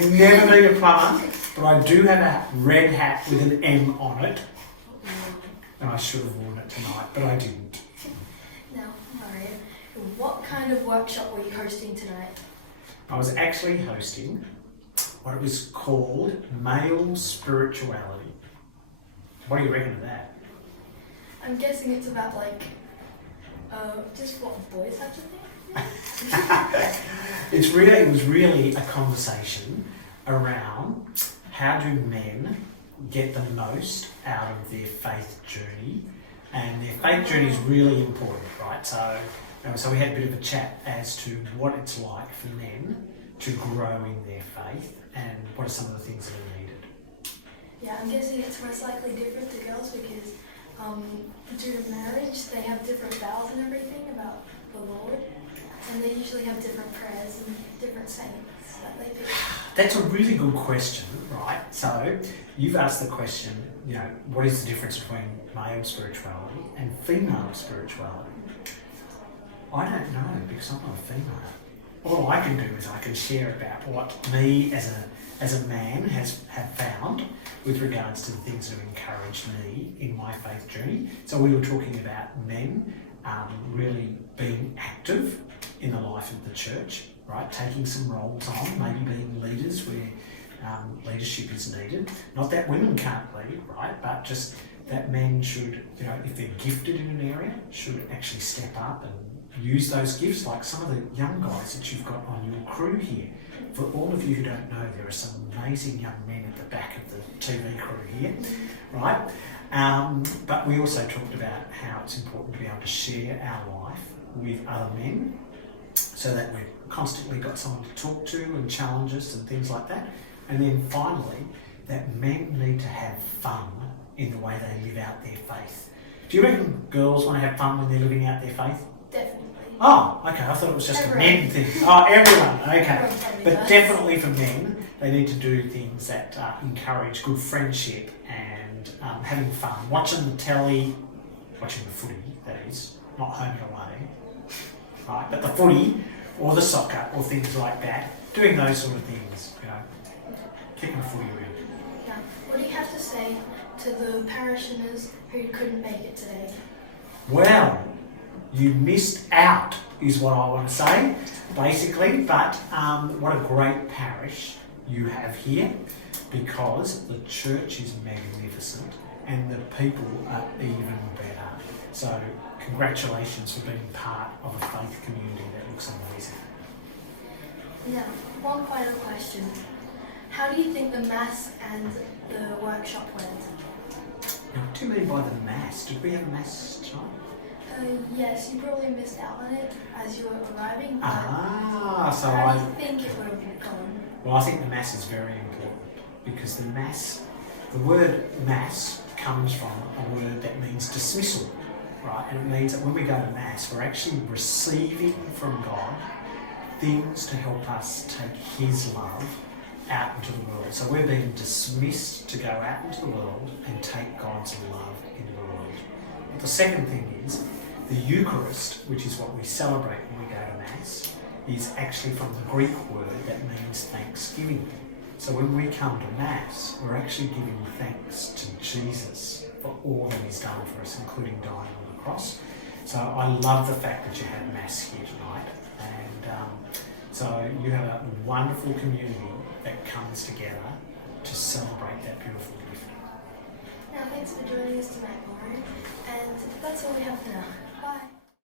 have never been a plumber, but I do have a red hat with an M on it. And I should have worn it tonight, but I didn't. Now, Marion, what kind of workshop were you hosting tonight? I was actually hosting what it was called male spirituality. What do you reckon of that? I'm guessing it's about just what boys have to think. It was really a conversation around how do men get the most out of their faith journey, and their faith journey is really important, right? So we had a bit of a chat as to what it's like for men to grow in their faith and what are some of the things that are needed. Yeah, I'm guessing it's most likely different to girls because due to marriage, they have different vows and everything about the Lord, and they usually have different prayers and different saints that they pick. That's a really good question, right? So you've asked the question, what is the difference between male spirituality and female spirituality? I don't know because I'm not a female. All I can do is I can share about what me as a man have found with regards to the things that have encouraged me in my faith journey. So we were talking about men really being active in the life of the church, right? Taking some roles on, maybe being leaders where leadership is needed. Not that women can't lead, right? But just that men should, if they're gifted in an area, should actually step up and use those gifts, like some of the young guys that you've got on your crew here. For all of you who don't know, there are some amazing young men at the back of the TV crew here, right? But we also talked about how it's important to be able to share our life with other men so that we've constantly got someone to talk to and challenge us and things like that. And then finally, that men need to have fun in the way they live out their faith. Do you reckon girls want to have fun when they're living out their faith? Definitely. Oh, okay, I thought it was just Everyone. a men thing. Oh, everyone, okay. Everyone But does. definitely for men, they need to do things that encourage good friendship and having fun. Watching the telly, watching the footy, that is, not home and away, right? But the footy or the soccer or things like that, doing those sort of things, kicking the footy around. Yeah. What do you have to say to the parishioners who couldn't make it today? Well, you missed out is what I want to say, basically, but what a great parish you have here, because the church is magnificent and the people are even better. So congratulations for being part of a faith community that looks amazing. Now, one final question. How do you think the Mass and the workshop went? Now, what do you mean by the Mass? Did we have a Mass tonight? Yes, you probably missed out on it as you were arriving, but So how do you think it would have gone? Well, I think the Mass is very important because the word Mass comes from a word that means dismissal, right? And it means that when we go to Mass, we're actually receiving from God things to help us take His love out into the world. So we're being dismissed to go out into the world and take God's love into the world. But the second thing is, the Eucharist, which is what we celebrate when we go to Mass, is actually from the Greek word that means thanksgiving. So when we come to Mass, we're actually giving thanks to Jesus for all that He's done for us, including dying on the cross. So I love the fact that you had Mass here tonight, and so you have a wonderful community that comes together to celebrate that beautiful gift. Now, thanks for joining us tonight, Lauren, and that's all we have for now.